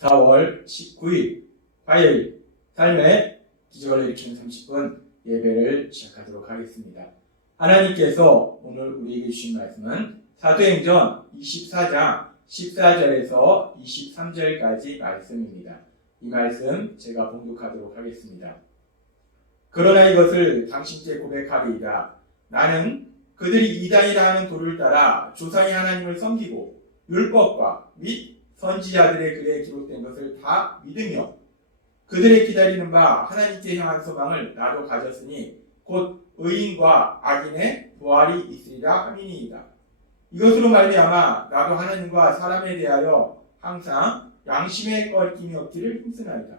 4월 19일 화요일 삶의 기적을 일으키는 30분 예배를 시작하도록 하겠습니다. 하나님께서 오늘 우리에게 주신 말씀은 사도행전 24장 14절에서 23절까지 말씀입니다. 이 말씀 제가 봉독하도록 하겠습니다. 그러나 이것을 당신께 고백하리이다. 나는 그들이 이단이라 하는 도를 따라 조상의 하나님을 섬기고 율법과 및 선지자들의 글에 기록된 것을 다 믿으며 그들의 기다리는 바 하나님께 향한 소망을 나도 가졌으니 곧 의인과 악인의 부활이 있으리라 함이니이다. 이것으로 말미암아 나도 하나님과 사람에 대하여 항상 양심의 꺼림이 없기를 힘쓰나이다.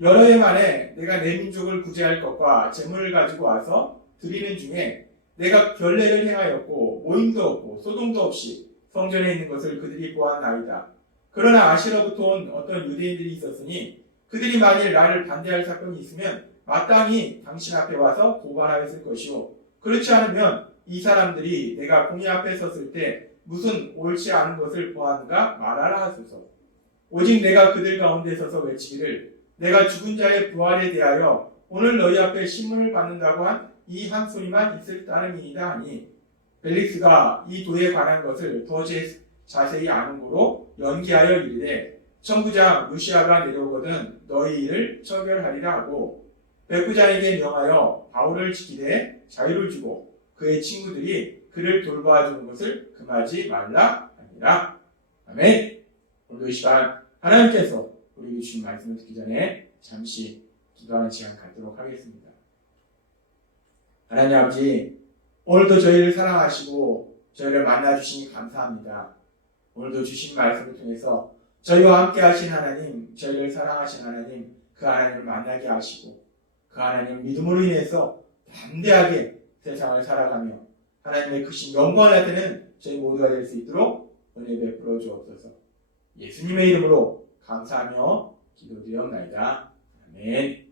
여러 해 만에 내가 내 민족을 구제할 것과 재물을 가지고 와서 드리는 중에 내가 결례를 행하였고 모임도 없고 소동도 없이 성전에 있는 것을 그들이 보았나이다. 그러나 아시로부터 온 어떤 유대인들이 있었으니 그들이 만일 나를 반대할 사건이 있으면 마땅히 당신 앞에 와서 고발하였을 것이요 그렇지 않으면 이 사람들이 내가 공의 앞에 섰을 때 무슨 옳지 않은 것을 보았는가 말하라 하소서. 오직 내가 그들 가운데 서서 외치기를 내가 죽은 자의 부활에 대하여 오늘 너희 앞에 신문을 받는다고 한 이 한 소리만 있을 따름이니이다 하니 벨릭스가 이 도에 관한 것을 더 자세히 아는 고로 연기하여 이르되 천부장 루시아가 내려오거든 너희 일을 처결하리라 하고 백부장에게 명하여 바울을 지키되 자유를 주고 그의 친구들이 그를 돌봐주는 것을 금하지 말라 하니라. 아멘. 오늘도 이 시간 하나님께서 우리에게 주신 말씀을 듣기 전에 잠시 기도하는 시간 갖도록 하겠습니다. 하나님 아버지, 오늘도 저희를 사랑하시고 저희를 만나주시니 감사합니다. 오늘도 주신 말씀을 통해서 저희와 함께 하신 하나님, 저희를 사랑하신 하나님, 그 하나님을 만나게 하시고 그 하나님 믿음으로 인해서 담대하게 세상을 살아가며 하나님의 크신 영광을 나타내는 저희 모두가 될 수 있도록 은혜 베풀어 주옵소서. 예수님의 이름으로 감사하며 기도드리옵나이다. 아멘.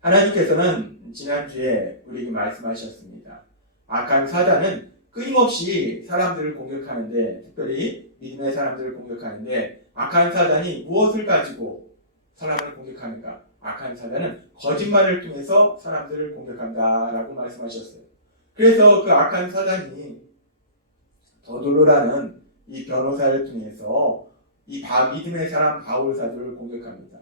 하나님께서는 지난주에 우리에게 말씀하셨습니다. 악한 사단은 끊임없이 사람들을 공격하는데, 특별히 믿음의 사람들을 공격하는데, 악한 사단이 무엇을 가지고 사람을 공격하는가? 악한 사단은 거짓말을 통해서 사람들을 공격한다라고 말씀하셨어요. 그래서 그 악한 사단이 더돌로라는 이 변호사를 통해서 이 믿음의 사람 바울 사도를 공격합니다.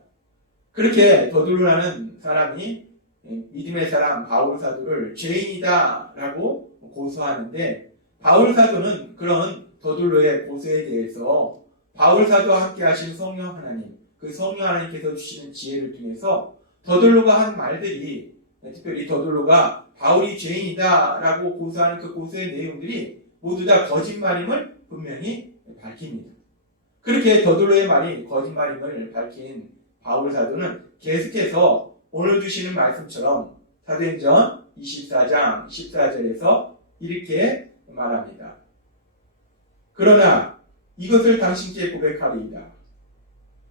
그렇게 더돌로라는 사람이 믿음의 사람 바울 사도를 죄인이다 라고 고소하는데, 바울 사도는 그런 더돌로의 고소에 대해서 바울 사도와 함께 하신 성령 하나님, 그 성령 하나님께서 주시는 지혜를 통해서 더돌로가 한 말들이, 특별히 더돌로가 바울이 죄인이다 라고 고소하는 그 고소의 내용들이 모두 다 거짓말임을 분명히 밝힙니다. 그렇게 더돌로의 말이 거짓말임을 밝힌 바울 사도는 계속해서 오늘 주시는 말씀처럼 사도행전 24장 14절에서 이렇게 말합니다. 그러나 이것을 당신께 고백하리이다.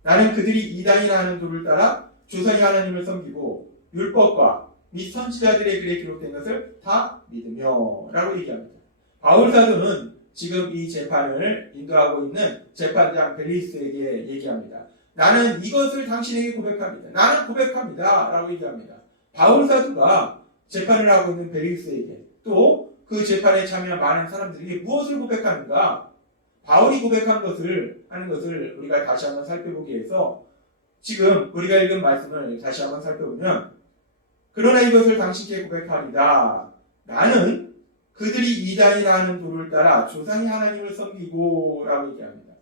나는 그들이 이단이라 하는 도를 따라 조상의 하나님을 섬기고 율법과 및 선지자들의 글에 기록된 것을 다 믿으며 라고 얘기합니다. 바울 사도는 지금 이 재판을 인도하고 있는 재판장 벨리스에게 얘기합니다. 나는 이것을 당신에게 고백합니다. 나는 고백합니다. 라고 얘기합니다. 바울 사도가 재판을 하고 있는 벨리스에게 또 그 재판에 참여한 많은 사람들에게 무엇을 고백하는가? 바울이 고백한 것을 하는 것을 우리가 다시 한번 살펴보기 위해서 지금 우리가 읽은 말씀을 다시 한번 살펴보면 그러나 이것을 당신께 고백하리다. 나는 그들이 이단이라 하는 도를 따라 조상의 하나님을 섬기고 라고 얘기합니다.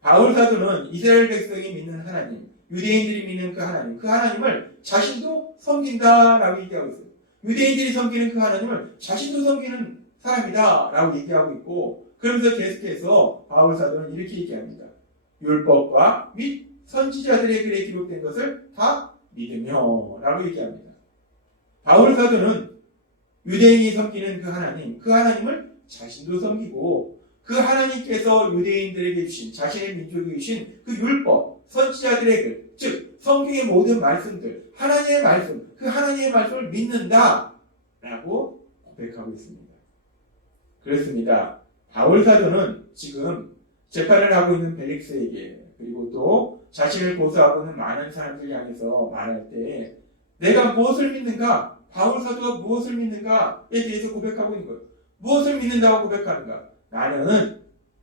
바울 사도는 이스라엘 백성이 믿는 하나님, 유대인들이 믿는 그 하나님을 자신도 섬긴다라고 얘기하고 있어요. 유대인들이 섬기는 그 하나님을 자신도 섬기는 사람이다라고 얘기하고 있고, 그러면서 계속해서 바울 사도는 이렇게 얘기합니다. 율법과 및 선지자들의 글에 기록된 것을 다 믿으며 라고 얘기합니다. 바울 사도는 유대인이 섬기는 그 하나님을 자신도 섬기고 그 하나님께서 유대인들에게 주신 자신의 민족에게 주신 그 율법, 선지자들의 글, 즉 성경의 모든 말씀들, 하나님의 말씀, 그 하나님의 말씀을 믿는다 라고 고백하고 있습니다. 그렇습니다. 바울 사도는 지금 재판을 하고 있는 벨릭스에게 그리고 또 자신을 고소하고는 많은 사람들 향해서 말할 때 내가 무엇을 믿는가? 바울 사도가 무엇을 믿는가에 대해서 고백하고 있는 거예요. 무엇을 믿는다고 고백하는가? 나는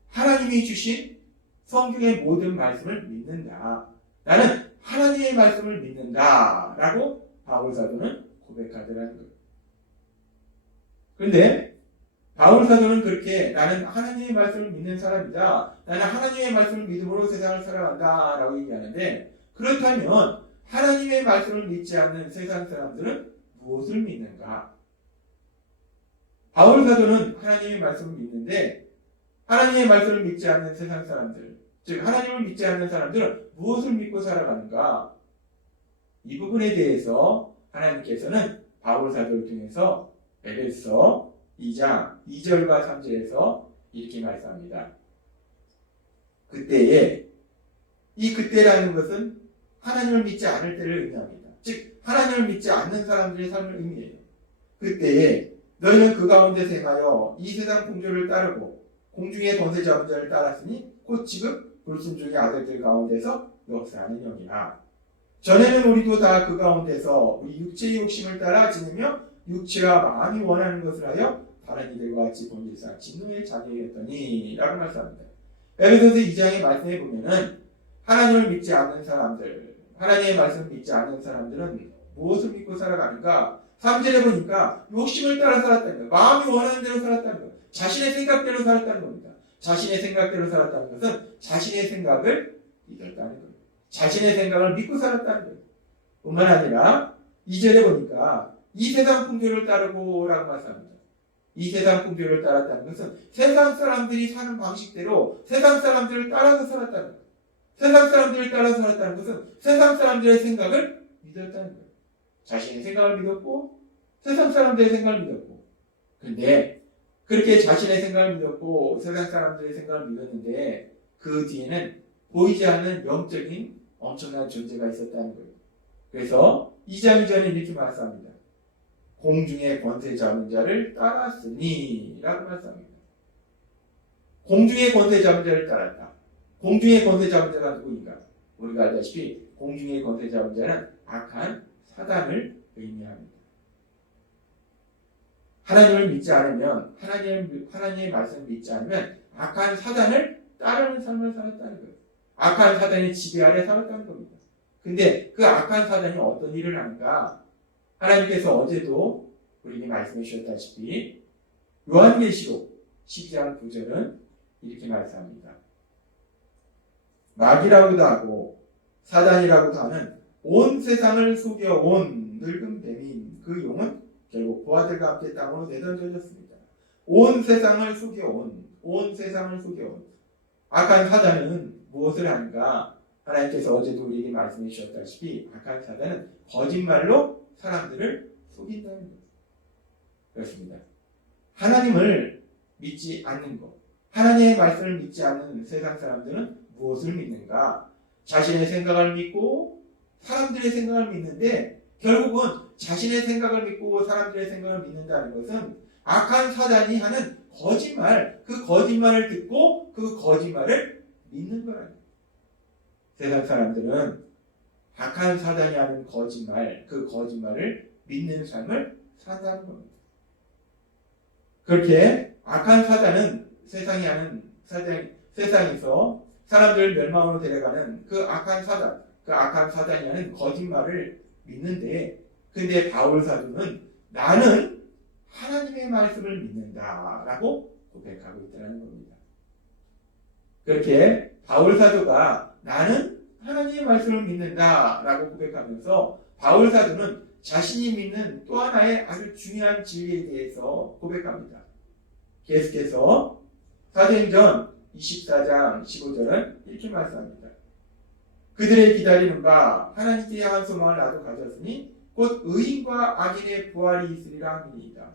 하나님이 주신 성경의 모든 말씀을 믿는다. 나는 하나님의 말씀을 믿는다. 라고 바울 사도는 고백하더라는 거예요. 그런데 바울 사도는 그렇게 나는 하나님의 말씀을 믿는 사람이다. 나는 하나님의 말씀을 믿음으로 세상을 살아간다. 라고 얘기하는데 그렇다면 하나님의 말씀을 믿지 않는 세상 사람들은 무엇을 믿는가? 바울 사도는 하나님의 말씀을 믿는데 하나님의 말씀을 믿지 않는 세상 사람들, 즉 하나님을 믿지 않는 사람들은 무엇을 믿고 살아가는가? 이 부분에 대해서 하나님께서는 바울 사도를 통해서 에베소 2장 2절과 3절에서 이렇게 말씀합니다. 그때에, 이 그때라는 것은 하나님을 믿지 않을 때를 의미합니다. 즉 하나님을 믿지 않는 사람들의 삶을 의미해요. 그때에 너희는 그 가운데서 행하여 이 세상 풍조를 따르고 공중의 권세 잡은 자를 따랐으니 곧 지금 불순종의 아들들 가운데서 역사하는 영이라. 전에는 우리도 다 그 가운데서 우리 육체의 욕심을 따라 지내며 육체와 마음이 원하는 것을 하여 다른 이들과 같이 본질상 진노의 자녀였더니 라고 말씀합니다. 에베소서 2장의 말씀에 보면은 하나님을 믿지 않는 사람들, 하나님의 말씀을 믿지 않는 사람들은 무엇을 믿고 살아가는가? 3절에 보니까 욕심을 따라 살았다는 거예요. 마음이 원하는 대로 살았다는 거예요. 자신의 생각대로 살았다는 겁니다. 자신의 생각대로 살았다는 것은 자신의 생각을 믿었다는 거예요. 자신의 생각을 믿고 살았다는 거예요. 뿐만 아니라 2절에 보니까 이 세상 풍조를 따르고 라고 말씀합니다. 이 세상 풍조를 따랐다는 것은 세상 사람들이 사는 방식대로 세상 사람들을 따라서 살았다는 거예요. 세상 사람들을 따라서 살았다는 것은 세상 사람들의 생각을 믿었다는 거예요. 자신의 생각을 믿었고 세상 사람들의 생각을 믿었고, 근데 그렇게 자신의 생각을 믿었고 세상 사람들의 생각을 믿었는데 그 뒤에는 보이지 않는 영적인 엄청난 존재가 있었다는 거예요. 그래서 2장 2절에 이렇게 말씀합니다. 공중의 권세 잡은 자를 따랐으니 라고 말씀합니다. 공중의 권세 잡은 자를 따랐다. 공중의 권세 잡은 자가 누구인가? 우리가 알다시피 공중의 권세 잡은 자는 악한 사단을 의미합니다. 하나님을 믿지 않으면 하나님의 말씀을 믿지 않으면 악한 사단을 따르는 삶을 살았다는 거예요. 악한 사단의 지배 아래 살았다는 겁니다. 근데 그 악한 사단이 어떤 일을 하는가? 하나님께서 어제도 우리에게 말씀해 주셨다시피 요한계시록 12장 9절은 이렇게 말씀합니다. 마귀라고도 하고 사단이라고도 하는 온 세상을 속여온 늙은 뱀인 그 용은 결국 부하들과 함께 땅으로 내던져졌습니다. 온 세상을 속여온 악한 사단은 무엇을 하는가? 하나님께서 어제도 우리에게 말씀해 주셨다시피 악한 사단은 거짓말로 사람들을 속인다는 것. 그렇습니다. 하나님을 믿지 않는 것, 하나님의 말씀을 믿지 않는 세상 사람들은 무엇을 믿는가? 자신의 생각을 믿고 사람들의 생각을 믿는데 결국은 자신의 생각을 믿고 사람들의 생각을 믿는다는 것은 악한 사단이 하는 거짓말, 그 거짓말을 듣고 그 거짓말을 믿는 거라는 거예요. 세상 사람들은 악한 사단이 하는 거짓말, 그 거짓말을 믿는 삶을 산다는 겁니다. 그렇게 악한 사단은 세상에서 사람들을 멸망으로 데려가는 그 악한 사단이 하는 거짓말을 믿는데, 근데 바울 사도는 나는 하나님의 말씀을 믿는다라고 고백하고 있다는 겁니다. 그렇게 바울 사도가 나는 하나님의 말씀을 믿는다라고 고백하면서 바울 사도는 자신이 믿는 또 하나의 아주 중요한 진리에 대해서 고백합니다. 계속해서 사도행전 24장 15절은 이렇게 말씀합니다. 그들의 기다리는 바 하나님께 향한 소망을 나도 가졌으니 곧 의인과 악인의 부활이 있으리라 함이니이다.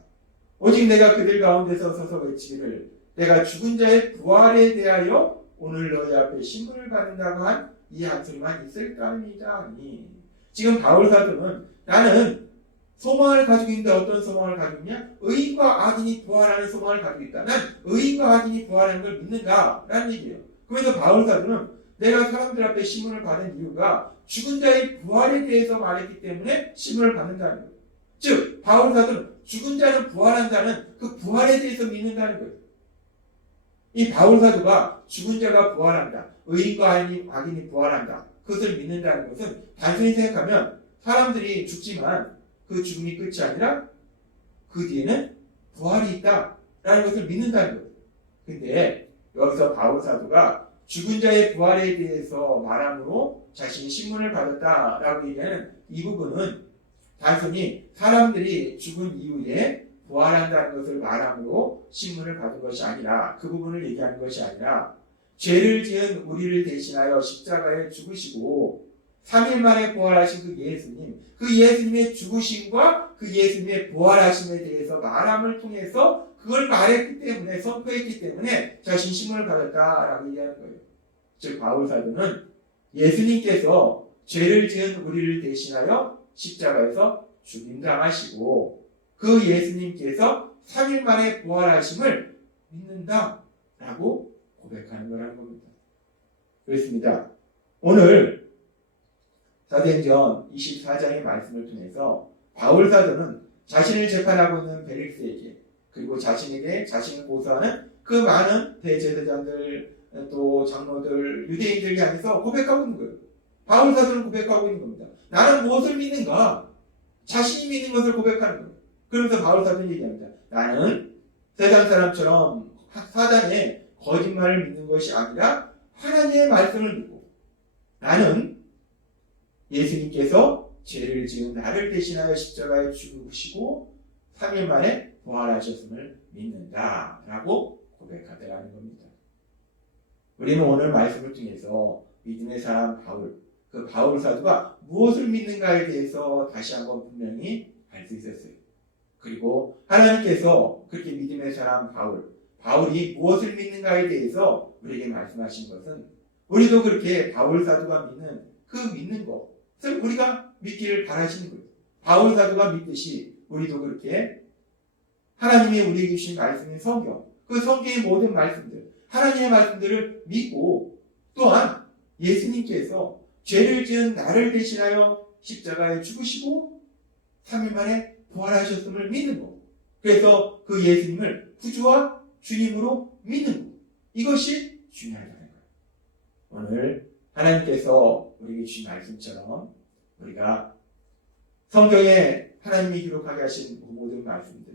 오직 내가 그들 가운데서 서서 외치기를 내가 죽은 자의 부활에 대하여 오늘 너희 앞에 신문을 받는다고 한 이 한 소리만 있을까 합니다 하니, 지금 바울 사도는 나는 소망을 가지고 있는데 어떤 소망을 가지고 있냐? 의인과 악인이 부활하는 소망을 가지고 있다. 난 의인과 악인이 부활하는 걸 믿는다 라는 얘기예요. 그래서 바울 사도는 내가 사람들 앞에 신문을 받은 이유가 죽은 자의 부활에 대해서 말했기 때문에 신문을 받는다는 거예요. 즉 바울 사도는 죽은 자는 부활한다는 그 부활에 대해서 믿는다는 거예요. 이 바울 사도가 죽은 자가 부활한다, 의인과 악인이 부활한다, 그것을 믿는다는 것은 단순히 생각하면 사람들이 죽지만 그 죽음이 끝이 아니라 그 뒤에는 부활이 있다라는 것을 믿는다는 거예요. 근데 여기서 바울 사도가 죽은 자의 부활에 대해서 말함으로 자신이 신문을 받았다라고 얘기하는 이 부분은 단순히 사람들이 죽은 이후에 부활한다는 것을 말함으로 신문을 받은 것이 아니라, 그 부분을 얘기하는 것이 아니라 죄를 지은 우리를 대신하여 십자가에 죽으시고 3일 만에 부활하신 그 예수님, 그 예수님의 죽으심과 그 예수님의 부활하심에 대해서 말함을 통해서 그걸 말했기 때문에, 선포했기 때문에 자신 신문을 받았다라고 얘기하는 거예요. 즉 바울 사도는 예수님께서 죄를 지은 우리를 대신하여 십자가에서 죽임당하시고 그 예수님께서 3일 만에 부활하심을 믿는다라고 고백하는 거라는 겁니다. 그렇습니다. 오늘 사도행전 24장의 말씀을 통해서 바울 사도는 자신을 재판하고 있는 벨릭스에게, 그리고 자신에게 자신을 고소하는 그 많은 대제사장들, 또 장로들, 유대인들 향해서 고백하고 있는 거예요. 바울 사도는 고백하고 있는 겁니다. 나는 무엇을 믿는가? 자신이 믿는 것을 고백하는 거예요. 그러면서 바울 사도는 얘기합니다. 나는 세상 사람처럼 사단의 거짓말을 믿는 것이 아니라 하나님의 말씀을 믿고, 나는 예수님께서 죄를 지은 나를 대신하여 십자가에 죽으시고 3일 만에 부활하셨음을 믿는다라고 고백하더라는 겁니다. 우리는 오늘 말씀을 통해서 믿음의 사람 바울, 그 바울 사도가 무엇을 믿는가에 대해서 다시 한번 분명히 알 수 있었어요. 그리고 하나님께서 그렇게 믿음의 사람 바울이 무엇을 믿는가에 대해서 우리에게 말씀하신 것은, 우리도 그렇게 바울 사도가 믿는 그 믿는 것을 우리가 믿기를 바라시는 거예요. 바울 사도가 믿듯이 우리도 그렇게 하나님이 우리에게 주신 말씀인 성경, 그 성경의 모든 말씀들, 하나님의 말씀들을 믿고, 또한 예수님께서 죄를 지은 나를 대신하여 십자가에 죽으시고 3일 만에 부활하셨음을 믿는 것. 그래서 그 예수님을 구주와 주님으로 믿는 것. 이것이 중요하다는 거예요. 오늘 하나님께서 우리에게 주신 말씀처럼 우리가 성경에 하나님이 기록하게 하신 그 모든 말씀들,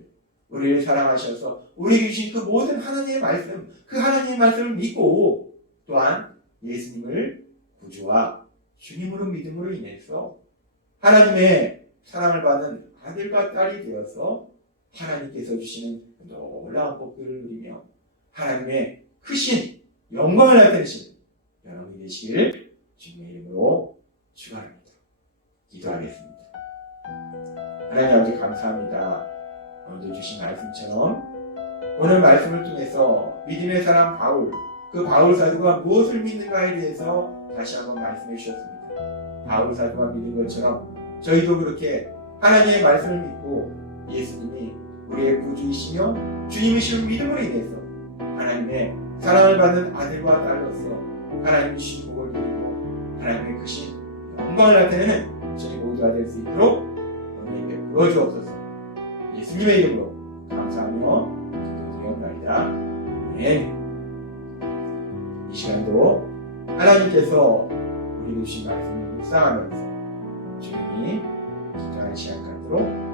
우리를 사랑하셔서 우리에게 주신 그 모든 하나님의 말씀, 그 하나님의 말씀을 믿고, 또한 예수님을 구주와 주님으로 믿음으로 인해서 하나님의 사랑을 받는 아들과 딸이 되어서 하나님께서 주시는 놀라운 복들을 누리며 하나님의 크신 영광을 나타내신 여러분이 되시기를 주님의 이름으로 축원합니다. 기도하겠습니다. 하나님 아버지 감사합니다. 오늘도 주신 말씀처럼 오늘 말씀을 통해서 믿음의 사람 바울, 그 바울 사도가 무엇을 믿는가에 대해서 다시 한번 말씀해 주셨습니다. 바울 사도가 믿은 것처럼 저희도 그렇게 하나님의 말씀을 믿고 예수님이 우리의 구주이시며 주님이심을 믿음으로 인해서 하나님의 사랑을 받는 아들과 딸로서 하나님이 주신 복을 누리고 하나님의 크신 영광을 나타내는 저희 모두가 될 수 있도록 은혜에 베풀어 주옵소서. 예수님의 이름으로 감사하며 기도드리옵나이다. 아멘. 이 시간도 하나님께서 우리에게 주신 말씀을 묵상하면서 주님이 기도하는 시간 갖도록